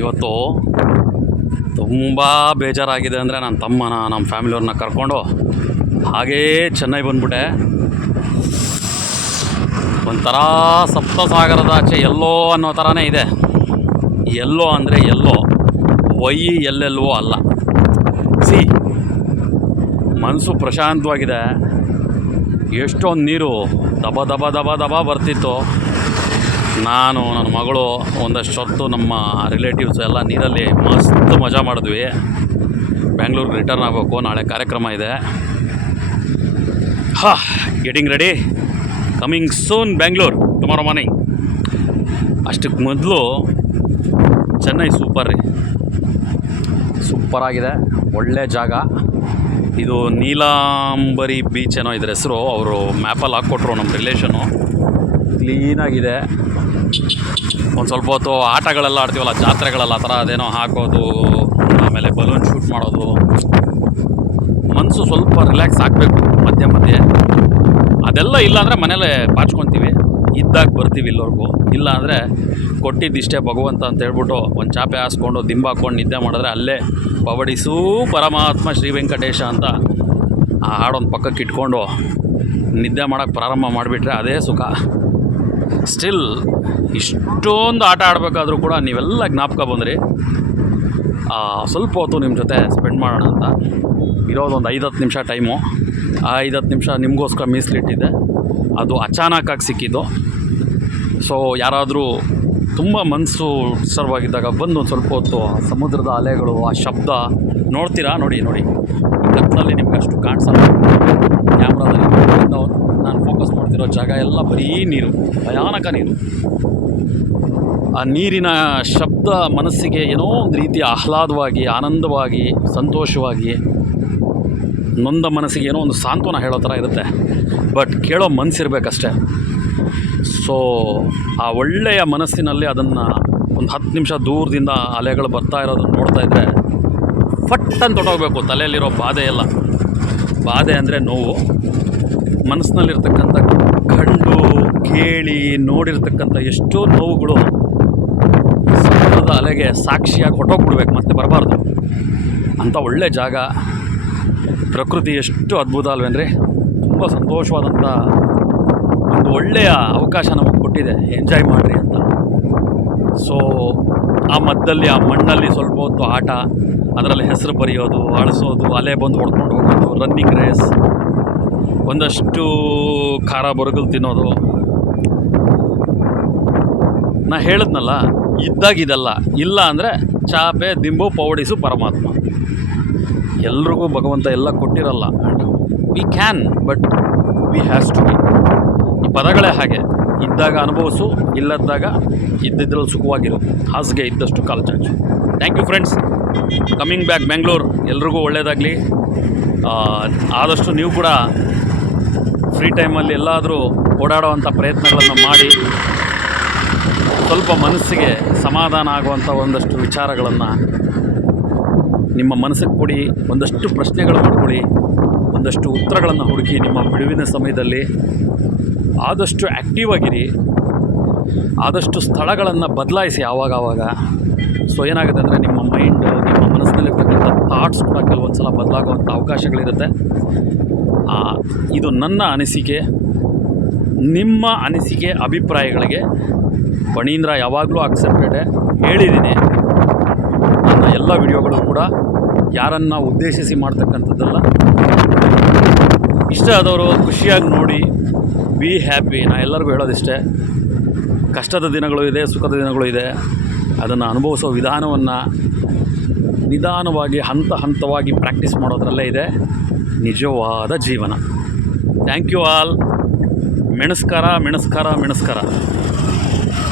ಇವತ್ತು ತುಂಬ ಬೇಜಾರಾಗಿದೆ ಅಂದರೆ ನನ್ನ ತಮ್ಮನ ನಮ್ಮ ಫ್ಯಾಮಿಲಿಯವ್ರನ್ನ ಕರ್ಕೊಂಡು ಹಾಗೇ ಚೆನ್ನೈ ಬಂದ್ಬಿಟ್ಟೆ. ಒಂಥರ ಸಪ್ತಸಾಗರದಾಚೆ ಎಲ್ಲೋ ಅನ್ನೋ ಥರನೇ ಇದೆ. ಎಲ್ಲೋ ಅಂದರೆ ಎಲ್ಲೋ, ಎಲ್ಲೆಲ್ಲೋ ಅಲ್ಲ. ಸಿ, ಮನಸ್ಸು ಪ್ರಶಾಂತವಾಗಿದೆ. ಎಷ್ಟೊಂದು ನೀರು ದಬ ದಬ ದಬ ದಬ ಬರ್ತಿತ್ತು. ನಾನು ನನ್ನ ಮಗಳು ಒಂದಷ್ಟು ಹೊತ್ತು ನಮ್ಮ ರಿಲೇಟಿವ್ಸ್ ಎಲ್ಲ ನೀರಲ್ಲಿ ಮಸ್ತ್ ಮಜಾ ಮಾಡಿದ್ವಿ. ಬ್ಯಾಂಗ್ಳೂರಿಗೆ ರಿಟರ್ನ್ ಆಗಬೇಕು, ನಾಳೆ ಕಾರ್ಯಕ್ರಮ ಇದೆ. Getting ready, coming soon Bangalore tomorrow morning. ಅಷ್ಟಕ್ಕೆ ಮೊದಲು ಚೆನ್ನೈ ಸೂಪರಾಗಿದೆ, ಒಳ್ಳೆ ಜಾಗ. ಇದು ನೀಲಾಂಬರಿ ಬೀಚ್ ಏನೋ ಇದ್ರ ಹೆಸರು. ಅವರು ಮ್ಯಾಪಲ್ಲಿ ಹಾಕ್ಕೊಟ್ರು ನಮ್ಮ ರಿಲೇಷನು. ಕ್ಲೀನಾಗಿದೆ. ಒಂದು ಸ್ವಲ್ಪ ಹೊತ್ತು ಆಟಗಳೆಲ್ಲ ಆಡ್ತೀವಲ್ಲ, ಜಾತ್ರೆಗಳೆಲ್ಲ ಆ ಥರ ಅದೇನೋ ಹಾಕೋದು, ಆಮೇಲೆ ಬಲೂನ್ ಶೂಟ್ ಮಾಡೋದು. ಮನಸ್ಸು ಸ್ವಲ್ಪ ರಿಲ್ಯಾಕ್ಸ್ ಆಗಬೇಕು ಮಧ್ಯೆ. ಅದೆಲ್ಲ ಇಲ್ಲಾಂದರೆ ಮನೇಲೇ ಬಾಚ್ಕೊತೀವಿ, ಇದ್ದಾಗ ಬರ್ತೀವಿ ಇಲ್ಲವರೆಗೂ. ಇಲ್ಲ ಅಂದರೆ ಕೊಟ್ಟಿದ್ದಿಷ್ಟೇ ಭಗವಂತ ಅಂತ ಹೇಳ್ಬಿಟ್ಟು ಒಂದು ಚಾಪೆ ಹಾಸ್ಕೊಂಡು ದಿಂಬು ಹಾಕ್ಕೊಂಡು ನಿದ್ದೆ ಮಾಡಿದ್ರೆ ಅಲ್ಲೇ ಪವಡಿಸೂ ಪರಮಾತ್ಮ ಶ್ರೀ ವೆಂಕಟೇಶ ಅಂತ ಆ ಹಾಡೊಂದು ಪಕ್ಕಕ್ಕೆ ಇಟ್ಕೊಂಡು ನಿದ್ದೆ ಮಾಡೋಕ್ಕೆ ಪ್ರಾರಂಭ ಮಾಡಿಬಿಟ್ರೆ ಅದೇ ಸುಖ. ಸ್ಟಿಲ್ ಇಷ್ಟೊಂದು ಆಟ ಆಡಬೇಕಾದ್ರೂ ಕೂಡ ನೀವೆಲ್ಲ ಜ್ಞಾಪಕ ಬಂದ್ರಿ. ಸ್ವಲ್ಪ ಹೊತ್ತು ನಿಮ್ಮ ಜೊತೆ ಸ್ಪೆಂಡ್ ಮಾಡೋಣ ಅಂತ ಇರೋದೊಂದು 5-10 ನಿಮಿಷ ಟೈಮು. ಆ 5-10 ನಿಮಿಷ ನಿಮಗೋಸ್ಕರ ಮೀಸಲಿಟ್ಟಿದ್ದೆ. ಅದು ಅಚಾನಕ್ಕಾಗಿ ಸಿಕ್ಕಿದ್ದು. ಸೊ ಯಾರಾದರೂ ತುಂಬ ಮನಸ್ಸು ಡಿಸ್ಟರ್ಬ್ ಆಗಿದ್ದಾಗ ಬಂದು ಒಂದು ಸ್ವಲ್ಪ ಹೊತ್ತು ಸಮುದ್ರದ ಅಲೆಗಳು, ಆ ಶಬ್ದ ನೋಡ್ತೀರಾ. ನೋಡಿ ಈ ಕತ್ತಲಲ್ಲಿ ನಿಮ್ಗೆ ಅಷ್ಟು ಕಾಣಿಸಲ್ಲ. ಕ್ಯಾಮ್ರಾದಲ್ಲಿ ನಾನು ಫೋಕಸ್ ಮಾಡ್ತಿರೋ ಜಾಗ ಎಲ್ಲ ಬರೀ ನೀರು, ಭಯಾನಕ ನೀರು. ಆ ನೀರಿನ ಶಬ್ದ ಮನಸ್ಸಿಗೆ ಏನೋ ಒಂದು ರೀತಿಯ ಆಹ್ಲಾದವಾಗಿ, ಆನಂದವಾಗಿ, ಸಂತೋಷವಾಗಿ, ನೊಂದ ಮನಸ್ಸಿಗೆ ಏನೋ ಒಂದು ಸಾಂತ್ವನ ಹೇಳೋ ಥರ ಇರುತ್ತೆ. ಬಟ್ ಕೇಳೋ ಮನಸ್ಸಿರ್ಬೇಕಷ್ಟೆ. ಸೊ ಆ ಒಳ್ಳೆಯ ಮನಸ್ಸಿನಲ್ಲಿ ಅದನ್ನು ಒಂದು 10 ನಿಮಿಷ ದೂರದಿಂದ ಅಲೆಗಳು ಬರ್ತಾ ಇರೋದನ್ನು ನೋಡ್ತಾ ಇದ್ದರೆ ಫಟ್ಟಂತ ತೊಡೋಗಬೇಕು ತಲೆಯಲ್ಲಿರೋ ಬಾಧೆ ಎಲ್ಲ. ಬಾಧೆ ಅಂದರೆ ನೋವು. ಮನಸ್ಸಿನಲ್ಲಿರ್ತಕ್ಕಂಥ ಕಂಡು ಕೇಳಿ ನೋಡಿರ್ತಕ್ಕಂಥ ಎಷ್ಟೋ ನೋವುಗಳು ಸಮುದ್ರದ ಅಲೆಗೆ ಸಾಕ್ಷಿಯಾಗಿ ಹೊಟ್ಟೋಗ್ಬಿಡ್ಬೇಕು, ಮತ್ತೆ ಬರಬಾರ್ದು ಅಂಥ ಒಳ್ಳೆ ಜಾಗ. ಪ್ರಕೃತಿ ಎಷ್ಟು ಅದ್ಭುತ ಅಲ್ವೇನ್ರಿ. ತುಂಬ ಸಂತೋಷವಾದಂಥ ಒಂದು ಒಳ್ಳೆಯ ಅವಕಾಶ ನಮಗೆ ಕೊಟ್ಟಿದೆ, ಎಂಜಾಯ್ ಮಾಡಿರಿ ಅಂತ. ಸೊ ಆ ಮಧ್ಯದಲ್ಲಿ ಆ ಮಣ್ಣಲ್ಲಿ ಸ್ವಲ್ಪ ಹೊತ್ತು ಆಟ, ಅದರಲ್ಲಿ ಹೆಸರು ಬರೆಯೋದು, ಅಳಿಸೋದು, ಅಲೆ ಬಂದು ಹೊಡ್ಕೊಂಡು ಹೋಗೋದು, ರನ್ನಿಂಗ್ ರೇಸ್, ಒಂದಷ್ಟು ಖಾರ ಬರಗಲು ತಿನ್ನೋದು. ನಾ ಹೇಳಿದ್ನಲ್ಲ, ಇದ್ದಾಗಿದೆಲ್ಲ, ಇಲ್ಲ ಅಂದರೆ ಚಾಪೆ ದಿಂಬು ಪೌಡಿಸು ಪರಮಾತ್ಮ. ಎಲ್ರಿಗೂ ಭಗವಂತ ಎಲ್ಲ ಕೊಟ್ಟಿರಲ್ಲ. We can, but we has to be. ಈ ಪದಗಳೇ ಹಾಗೆ, ಇದ್ದಾಗ ಅನುಭವಿಸು, ಇಲ್ಲದಾಗ ಇದ್ದಿದ್ರಲ್ಲಿ ಸುಖವಾಗಿರು. ಹಾಸಿಗೆ ಇದ್ದಷ್ಟು ಕಾಲು ಚಾಚು. Thank you friends, coming back Bangalore. ಎಲ್ರಿಗೂ ಒಳ್ಳೆಯದಾಗಲಿ. ಆದಷ್ಟು ನೀವು ಕೂಡ ಫ್ರೀ ಟೈಮಲ್ಲಿ ಎಲ್ಲಾದರೂ ಓಡಾಡೋವಂಥ ಪ್ರಯತ್ನಗಳನ್ನು ಮಾಡಿ ಸ್ವಲ್ಪ ಮನಸ್ಸಿಗೆ ಸಮಾಧಾನ ಆಗುವಂಥ ಒಂದಷ್ಟು ವಿಚಾರಗಳನ್ನು ನಿಮ್ಮ ಮನಸ್ಸಿಗೆ ಕೊಡಿ. ಒಂದಷ್ಟು ಪ್ರಶ್ನೆಗಳು ಮಾಡ್ಕೊಳ್ಳಿ, ಒಂದಷ್ಟು ಉತ್ತರಗಳನ್ನು ಹುಡುಕಿ. ನಿಮ್ಮ ಬಿಡುವಿನ ಸಮಯದಲ್ಲಿ ಆದಷ್ಟು ಆ್ಯಕ್ಟಿವ್ ಆಗಿರಿ. ಆದಷ್ಟು ಸ್ಥಳಗಳನ್ನು ಬದಲಾಯಿಸಿ ಆವಾಗ. ಸೊ ಏನಾಗುತ್ತೆ ಅಂದರೆ ನಿಮ್ಮ ಮೈಂಡು, ನಿಮ್ಮ ಮನಸ್ಸಿನಲ್ಲಿರ್ತಕ್ಕಂಥ ಥಾಟ್ಸ್ ಕೂಡ ಕೆಲವೊಂದು ಸಲ ಬದಲಾಗುವಂಥ ಅವಕಾಶಗಳಿರುತ್ತೆ. ಇದು ನನ್ನ ಅನಿಸಿಕೆ. ನಿಮ್ಮ ಅನಿಸಿಕೆ, ಅಭಿಪ್ರಾಯಗಳಿಗೆ ಫಣೀಂದ್ರ ಯಾವಾಗಲೂ ಅಕ್ಸೆಪ್ಟೆಡ್. ಹೇಳಿದ್ದೀನಿ, ನನ್ನ ಎಲ್ಲ ವಿಡಿಯೋಗಳು ಕೂಡ ಯಾರನ್ನು ಉದ್ದೇಶಿಸಿ ಮಾಡ್ತಕ್ಕಂಥದ್ದಲ್ಲ. ಇಷ್ಟ ಆದವರು ಖುಷಿಯಾಗಿ ನೋಡಿ, ಬಿ ಹ್ಯಾಪಿ. ನಾ ಎಲ್ಲರಿಗೂ ಹೇಳೋದಿಷ್ಟೇ, ಕಷ್ಟದ ದಿನಗಳು ಇದೆ, ಸುಖದ ದಿನಗಳು ಇದೆ. ಅದನ್ನು ಅನುಭವಿಸೋ ವಿಧಾನವನ್ನು ನಿಧಾನವಾಗಿ ಹಂತವಾಗಿ ಪ್ರಾಕ್ಟೀಸ್ ಮಾಡೋದ್ರಲ್ಲೇ ಇದೆ ನಿಜವಾದ ಜೀವನ. Thank you all. ಮೆಣಸ್ಕಾರ.